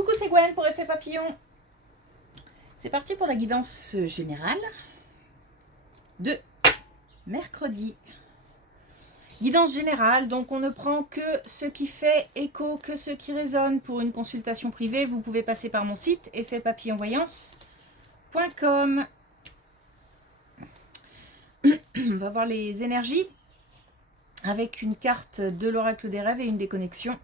Coucou, c'est Gwen pour Effet Papillon. C'est parti pour la guidance générale de mercredi. Guidance générale, donc on ne prend que ce qui fait écho, que ce qui résonne. Pour une consultation privée, vous pouvez passer par mon site effetpapillonvoyance.com. On va voir les énergies avec une carte de l'oracle des rêves et une déconnexion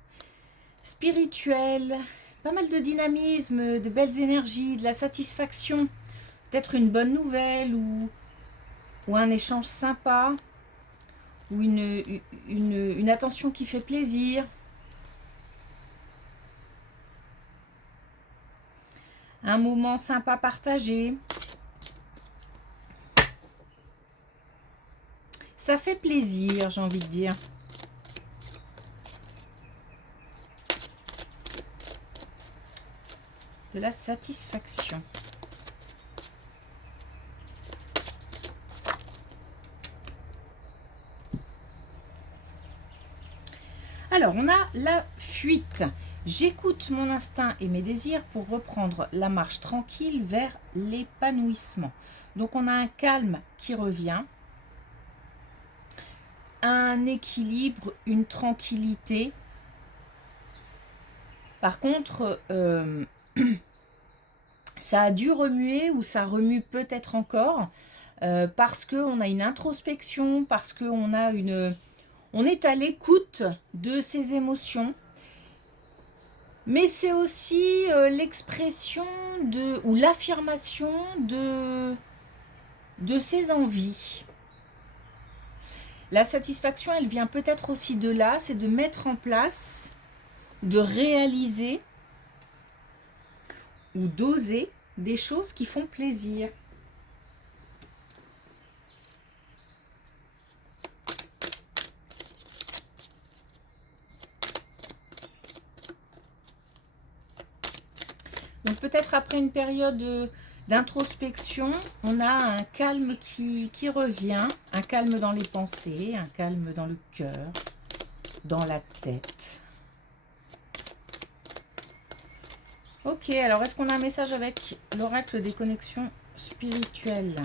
spirituelle. Pas mal de dynamisme, de belles énergies, de la satisfaction, peut-être une bonne nouvelle ou un échange sympa, ou une attention qui fait plaisir. Un moment sympa partagé. Ça fait plaisir, j'ai envie de dire. De la satisfaction. Alors, on a la fuite. J'écoute mon instinct et mes désirs pour reprendre la marche tranquille vers l'épanouissement. Donc, on a un calme qui revient, un équilibre, une tranquillité. Par contre, ça a dû remuer ou ça remue peut-être encore parce qu'on a une introspection, parce qu'on a on est à l'écoute de ses émotions. Mais c'est aussi l'expression ou l'affirmation de ses envies. La satisfaction, elle vient peut-être aussi de là, c'est de mettre en place, de réaliser ou d'oser des choses qui font plaisir. Donc peut-être après une période d'introspection, on a un calme qui revient, un calme dans les pensées, un calme dans le cœur, dans la tête. Ok, alors est-ce qu'on a un message avec l'oracle des connexions spirituelles ?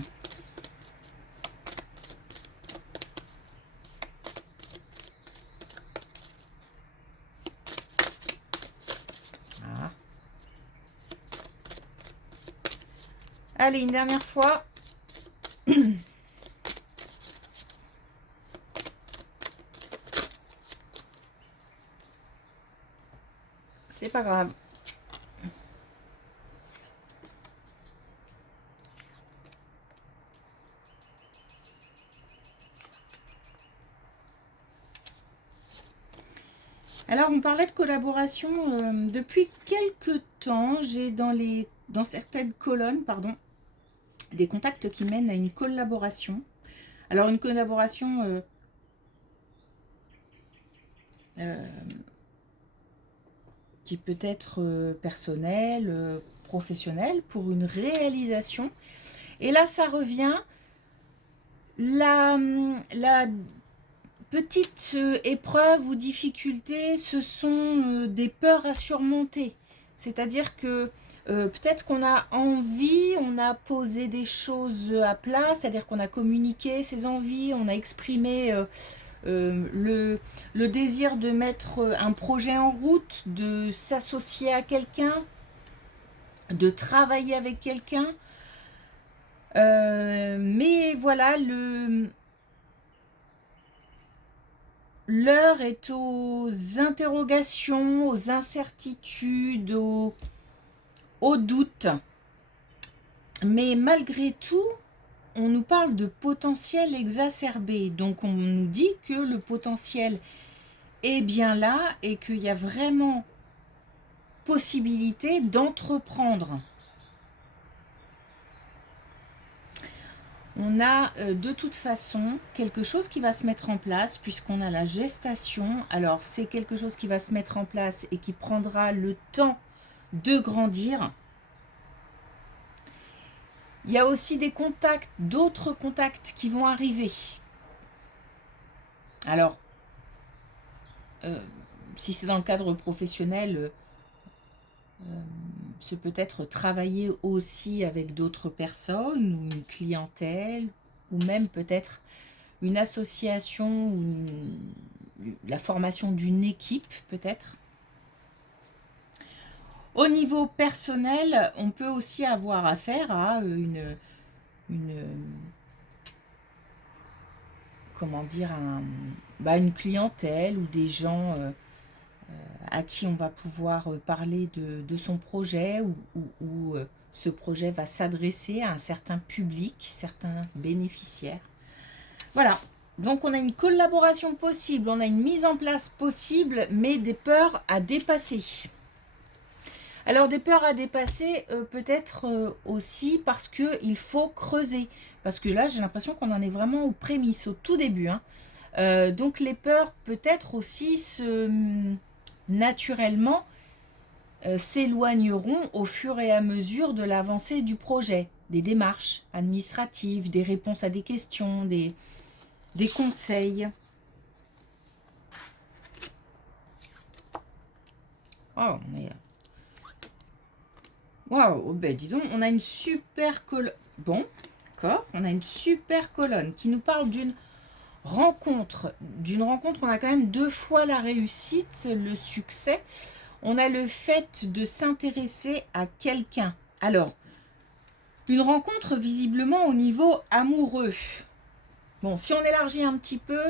Ah. Allez, une dernière fois. C'est pas grave. Alors, on parlait de collaboration depuis quelques temps. J'ai dans certaines colonnes, des contacts qui mènent à une collaboration. Alors, une collaboration qui peut être personnelle, professionnelle, pour une réalisation. Et là, ça revient. La petite épreuve ou difficulté, ce sont des peurs à surmonter. C'est-à-dire que peut-être qu'on a envie, on a posé des choses à plat, c'est-à-dire qu'on a communiqué ses envies, on a exprimé le désir de mettre un projet en route, de s'associer à quelqu'un, de travailler avec quelqu'un. Mais voilà, l'heure est aux interrogations, aux incertitudes, aux doutes. Mais malgré tout, on nous parle de potentiel exacerbé. Donc on nous dit que le potentiel est bien là et qu'il y a vraiment possibilité d'entreprendre. On a de toute façon quelque chose qui va se mettre en place puisqu'on a la gestation. Alors c'est quelque chose qui va se mettre en place et qui prendra le temps de grandir. Il y a aussi des contacts, d'autres contacts qui vont arriver. Alors, si c'est dans le cadre professionnel, Ce peut être travailler aussi avec d'autres personnes, ou une clientèle, ou même peut-être une association, ou la formation d'une équipe peut-être. Au niveau personnel, on peut aussi avoir affaire à comment dire, une clientèle ou des gens à qui on va pouvoir parler de son projet, ou ce projet va s'adresser à un certain public, certains bénéficiaires. Voilà, donc on a une collaboration possible, on a une mise en place possible, mais des peurs à dépasser. Alors des peurs à dépasser, peut-être aussi parce qu'il faut creuser. Parce que là, j'ai l'impression qu'on en est vraiment aux prémices, au tout début. Donc les peurs, peut-être aussi, naturellement, s'éloigneront au fur et à mesure de l'avancée du projet. Des démarches administratives, des réponses à des questions, des conseils. Oh, on est... Waouh, ben dis donc, on a une super colonne. Bon, d'accord, on a une super colonne qui nous parle d'une rencontre. D'une rencontre, on a quand même 2 fois la réussite, le succès. On a le fait de s'intéresser à quelqu'un. Alors, une rencontre visiblement au niveau amoureux. Bon, si on élargit un petit peu,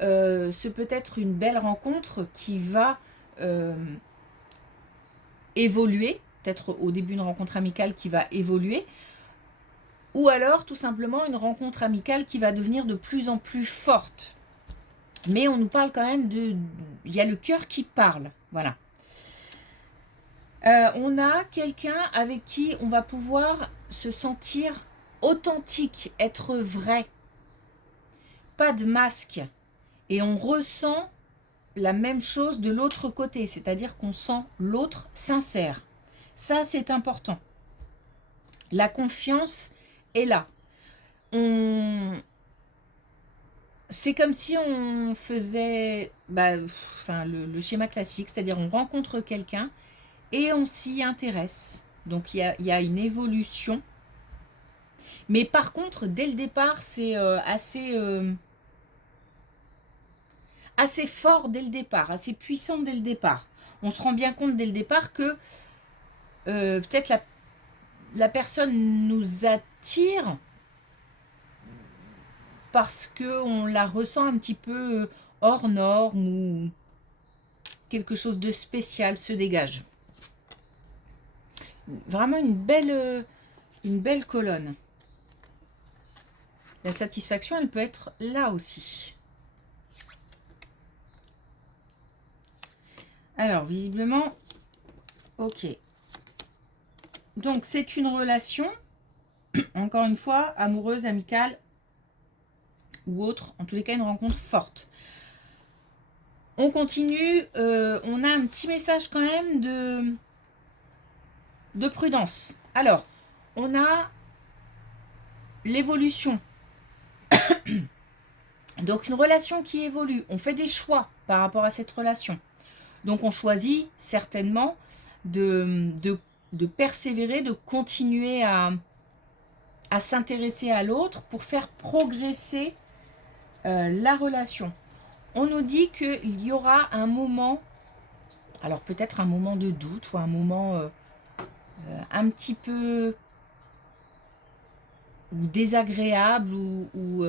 ce peut être une belle rencontre qui va évoluer, peut-être au début une rencontre amicale qui va évoluer, ou alors tout simplement une rencontre amicale qui va devenir de plus en plus forte. Mais on nous parle quand même de... Il y a le cœur qui parle, voilà. On a quelqu'un avec qui on va pouvoir se sentir authentique, être vrai. Pas de masque. Et on ressent la même chose de l'autre côté, c'est-à-dire qu'on sent l'autre sincère. Ça, c'est important. La confiance est là. C'est comme si on faisait le schéma classique, c'est-à-dire on rencontre quelqu'un et on s'y intéresse. Donc il y a une évolution. Mais par contre, dès le départ, c'est assez fort dès le départ, assez puissant dès le départ. On se rend bien compte dès le départ que peut-être la personne nous attire parce qu'on la ressent un petit peu hors norme, ou quelque chose de spécial se dégage. Vraiment une belle colonne. La satisfaction, elle peut être là aussi. Alors, visiblement, ok. Donc, c'est une relation, encore une fois, amoureuse, amicale ou autre. En tous les cas, une rencontre forte. On continue. On a un petit message quand même de prudence. Alors, on a l'évolution. Donc, une relation qui évolue. On fait des choix par rapport à cette relation. Donc, on choisit certainement de persévérer, de continuer à s'intéresser à l'autre pour faire progresser la relation. On nous dit qu'il y aura un moment, alors peut-être un moment de doute, ou un moment un petit peu désagréable, ou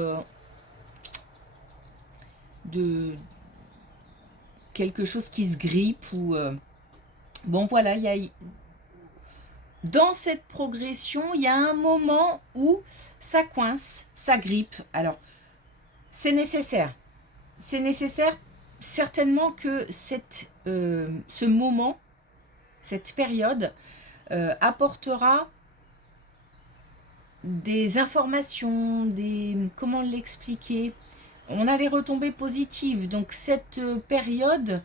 de quelque chose qui se grippe, ou bon voilà, dans cette progression, il y a un moment où ça coince, ça grippe. Alors, c'est nécessaire. C'est nécessaire, certainement, que ce moment, cette période, apportera des informations, comment l'expliquer. On a les retombées positives. Donc, cette période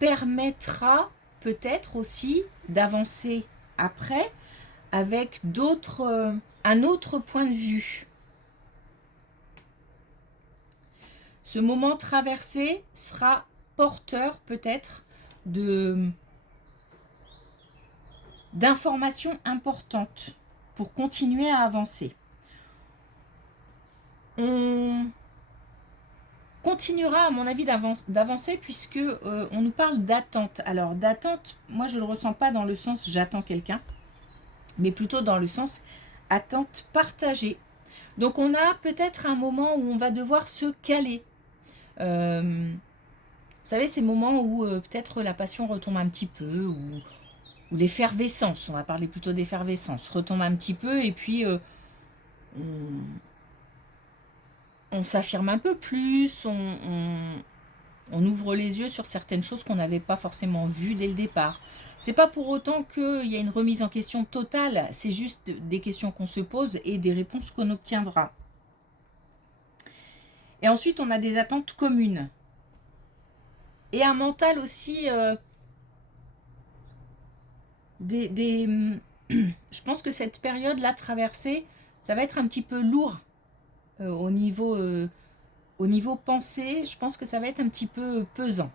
permettra peut-être aussi d'avancer après avec un autre point de vue. Ce moment traversé sera porteur peut-être d'informations importantes pour continuer à avancer. On continuera, à mon avis, d'avancer puisque on nous parle d'attente. Alors, d'attente, moi, je ne le ressens pas dans le sens j'attends quelqu'un, mais plutôt dans le sens attente partagée. Donc, on a peut-être un moment où on va devoir se caler. Vous savez, ces moments où peut-être la passion retombe un petit peu, ou l'effervescence, on va parler plutôt d'effervescence, retombe un petit peu, et puis on s'affirme un peu plus, on ouvre les yeux sur certaines choses qu'on n'avait pas forcément vues dès le départ. C'est pas pour autant qu'il y a une remise en question totale, c'est juste des questions qu'on se pose et des réponses qu'on obtiendra. Et ensuite, on a des attentes communes. Et un mental aussi... je pense que cette période-là traversée, ça va être un petit peu lourd au niveau pensée. Je pense que ça va être un petit peu pesant.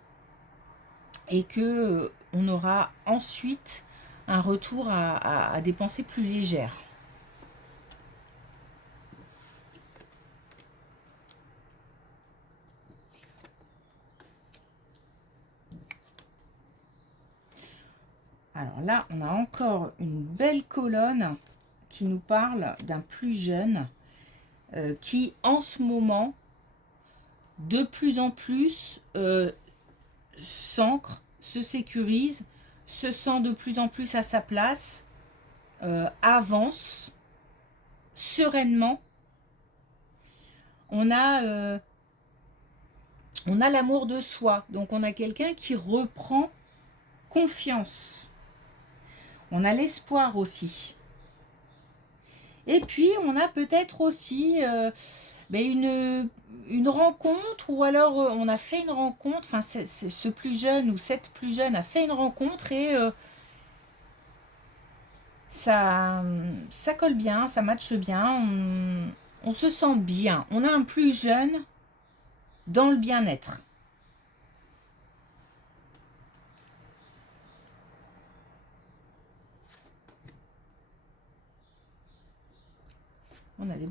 Et que on aura ensuite un retour à des pensées plus légères. Alors là, on a encore une belle colonne qui nous parle d'un plus jeune qui, en ce moment, de plus en plus s'ancre, se sécurise, se sent de plus en plus à sa place, avance sereinement. On a l'amour de soi, donc on a quelqu'un qui reprend confiance. On a l'espoir aussi. Et puis, on a peut-être aussi une rencontre, ou alors on a fait une rencontre, enfin, ce plus jeune ou cette plus jeune a fait une rencontre et ça colle bien, ça matche bien, on se sent bien. On a un plus jeune dans le bien-être. On a des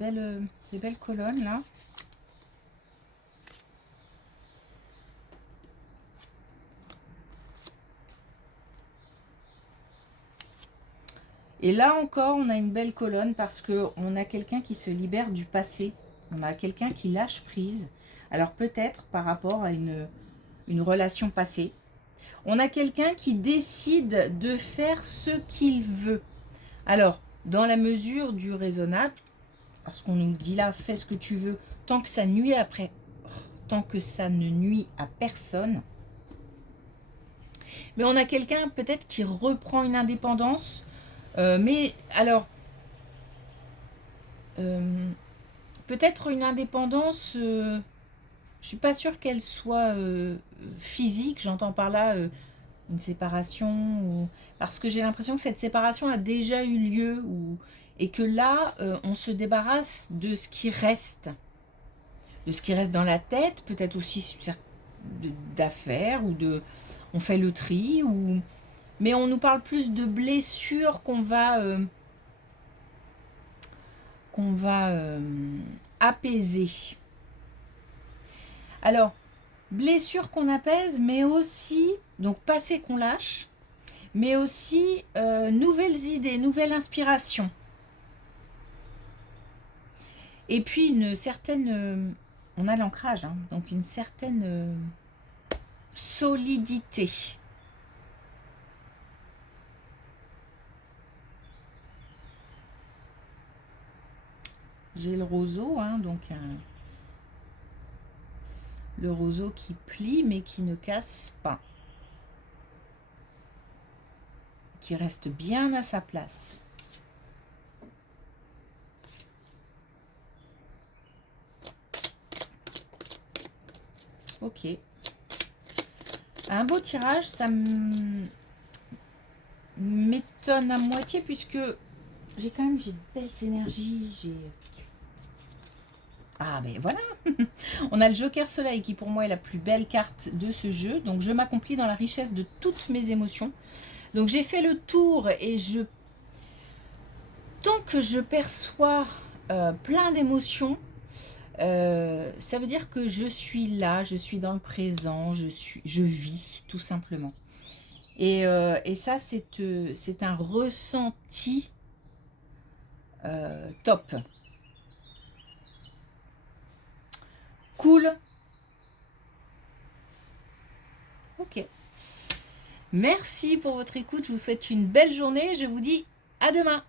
belles colonnes là. Et là encore, on a une belle colonne parce qu'on a quelqu'un qui se libère du passé. On a quelqu'un qui lâche prise. Alors peut-être par rapport à une relation passée. On a quelqu'un qui décide de faire ce qu'il veut. Alors, dans la mesure du raisonnable, parce qu'on nous dit là, fais ce que tu veux, tant que ça nuit tant que ça ne nuit à personne. Mais on a quelqu'un peut-être qui reprend une indépendance. Mais alors, peut-être une indépendance, je ne suis pas sûre qu'elle soit physique, j'entends par là une séparation, parce que j'ai l'impression que cette séparation a déjà eu lieu, et que là, on se débarrasse de ce qui reste. De ce qui reste dans la tête, peut-être aussi d'affaires, on fait le tri, mais on nous parle plus de blessures qu'on va apaiser. Alors, blessures qu'on apaise, mais aussi, donc passé qu'on lâche, mais aussi nouvelles idées, nouvelles inspirations. Et puis une certaine, on a l'ancrage, hein, donc une certaine solidité. J'ai le roseau, hein, donc le roseau qui plie mais qui ne casse pas, qui reste bien à sa place. Ok. Un beau tirage, ça m'étonne à moitié puisque j'ai quand même de belles énergies. Ah ben voilà. On a le Joker Soleil qui pour moi est la plus belle carte de ce jeu. Donc je m'accomplis dans la richesse de toutes mes émotions. Donc j'ai fait le tour et tant que je perçois plein d'émotions, ça veut dire que je suis là, je suis dans le présent, je vis tout simplement. Et ça, c'est un ressenti top. Cool. Ok. Merci pour votre écoute. Je vous souhaite une belle journée. Je vous dis à demain.